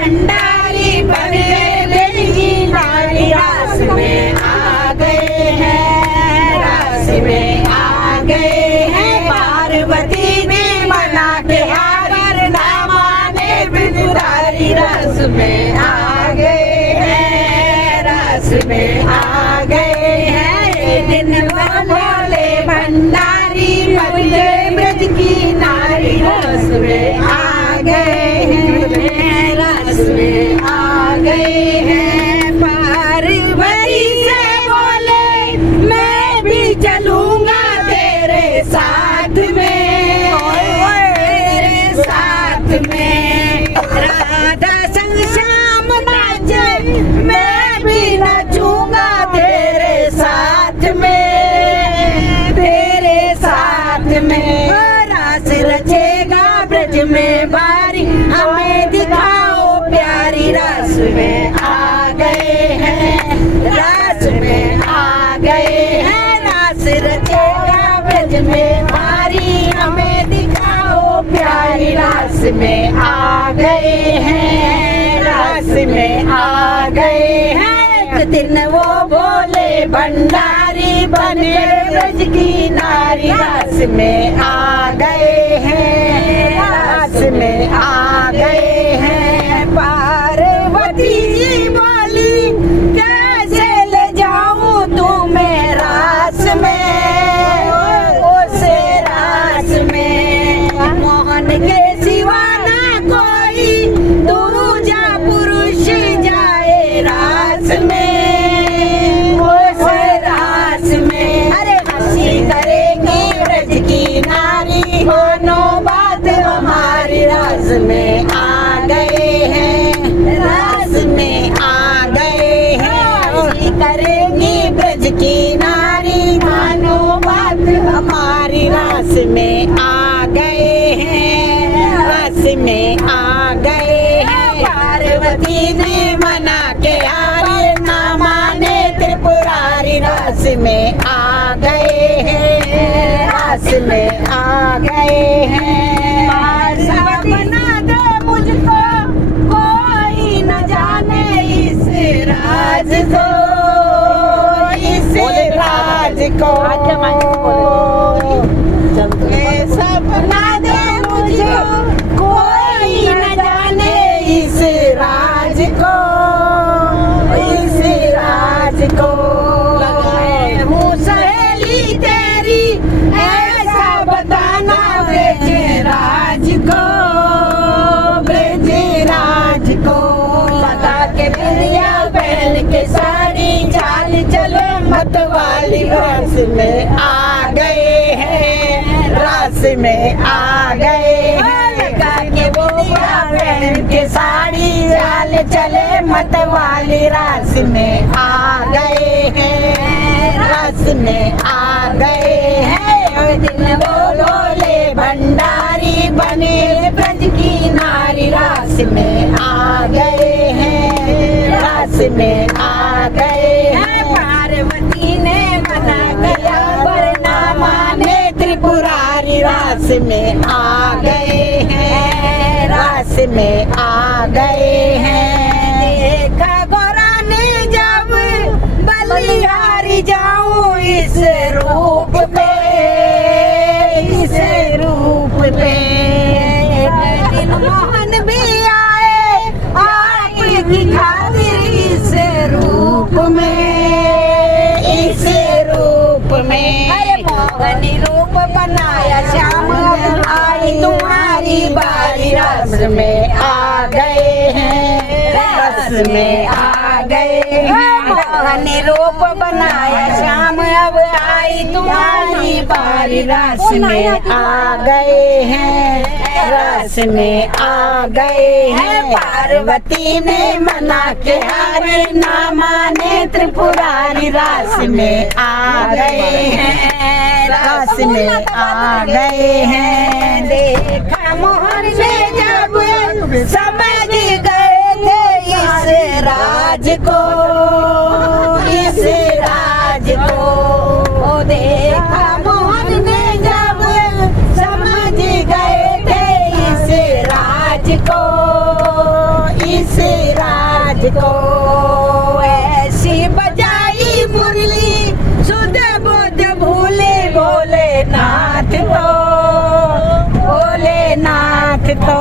भंडारी बन गए ब्रज की नारी, रास में आ गए हैं, रास में आ गए हैं। पार्वती ने मना के हार ना माने ब्रजधारी, रास में आ गए हैं, रास में आ गए हैं। एक दिन बोले भंडारी बन गए ब्रज की नारी, रास में आ गए हैं, रास में आ गए हैं। पार्वती से बोले मैं भी चलूंगा तेरे साथ में, तेरे साथ में। राधा संग श्याम नाचे मैं भी नचूंगा तेरे साथ में, तेरे साथ में। रास रचेगा ब्रज में बारी, हमें दिखाओ प्यारी, रास में आ गए हैं, रास में आ गए हैं। रास रचेगा ब्रज में बारी, हमें दिखाओ प्यारी, रास में आ गए हैं, रास में आ गए हैं। एक दिन वो बोले भंडारी बने ब्रज की नारी, रास में आ गए हैं, रास में आ गए हैं। पार्वती जी बोली कैसे ले जाऊं तुम्हें रास में, उसे रास में। मोहन के सिवा ना कोई दूजा पुरुष जाए रास में, उसे रास में। अरे हंसी करेगी ब्रज की नारी, मानो बात हमारी, रास में आ गए हैं, रास में आ गए हैं। हंसी करेगी ब्रज की नारी, मानो बात हमारी, रास में आ गए हैं, रास में आ गए हैं। पार्वती ने मना के हारे ना माने त्रिपुरारी, रास में आ गए हैं, रास में आ गए हैं। बना दे मुझको कोई न जाने इस राज को, इस राज को। ऐसा बना दे मुझको कोई न जाने इस राज को, इस राज को। हूँ सहेली तेरी ऐसा बताना ब्रज राज को, ब्रज राज को। लगा के बिंदिया पहन के साड़ी, चाल चले मत वाली, रास में आ गए हैं, रास में आ गए हैं। लगा के बिंदिया पहन के साड़ी, चाल चले मत वाली, रास में आ गए हैं, रास में आ गए हैं। एक दिन वो बोले भंडारी बने ब्रज की नारी, रास में आ गए हैं, रास में आ गए हैं। पार्वती ने मना किया वरना माने त्रिपुरारी, रास में आ गए हैं, रास में आ गए हैं। देखा गोरा ने जब बलिहारी जाऊं इस रूप पे, इस रूप पे। एक दिन मोहन भी आए आपकी खातिर इस रूप में, इस रूप में। अरे मोहन रूप बनाया श्याम, आई तुम्हारी बारी, रास में आ गए हैं, रास में आ गए हैं। मोहन रूप बनाया श्याम, अब आई तुम्हारी बारी, रास में आ गए हैं, रास में आ गए हैं। पार्वती ने मना के हारे ना माने त्रिपुरारी, रास में आ गए हैं, रास में आ गए हैं। देखा मोहन ने जब समझ गए थे इस राज को, इस राज को। देखा मोहन ने जब समझ गए थे इस राज को, इस को ऐसी बजाई मुरली सुध बुध भूले भोलेनाथ तो भोलेनाथ तो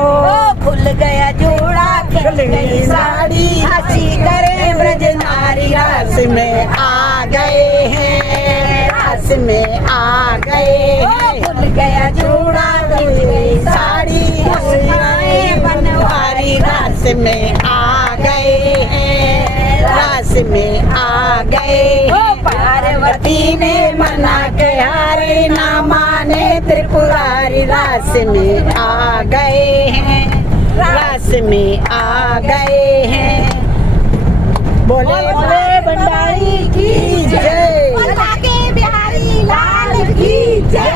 खुल गया जोड़ा खिल गई साड़ी हंसी करे ब्रज नारी रास में आ गए हैं रास में आ गए हैं खुल गया जोड़ा खिल गई साड़ी मुस्काए बनवारी रास में आ गए हैं रास में आ गए पार्वती ने मना के हारे ना माने त्रिपुरारी रास में आ गए हैं रास में आ गए हैं बोले बोले भंडारी की जय के बिहारी लाल की जय।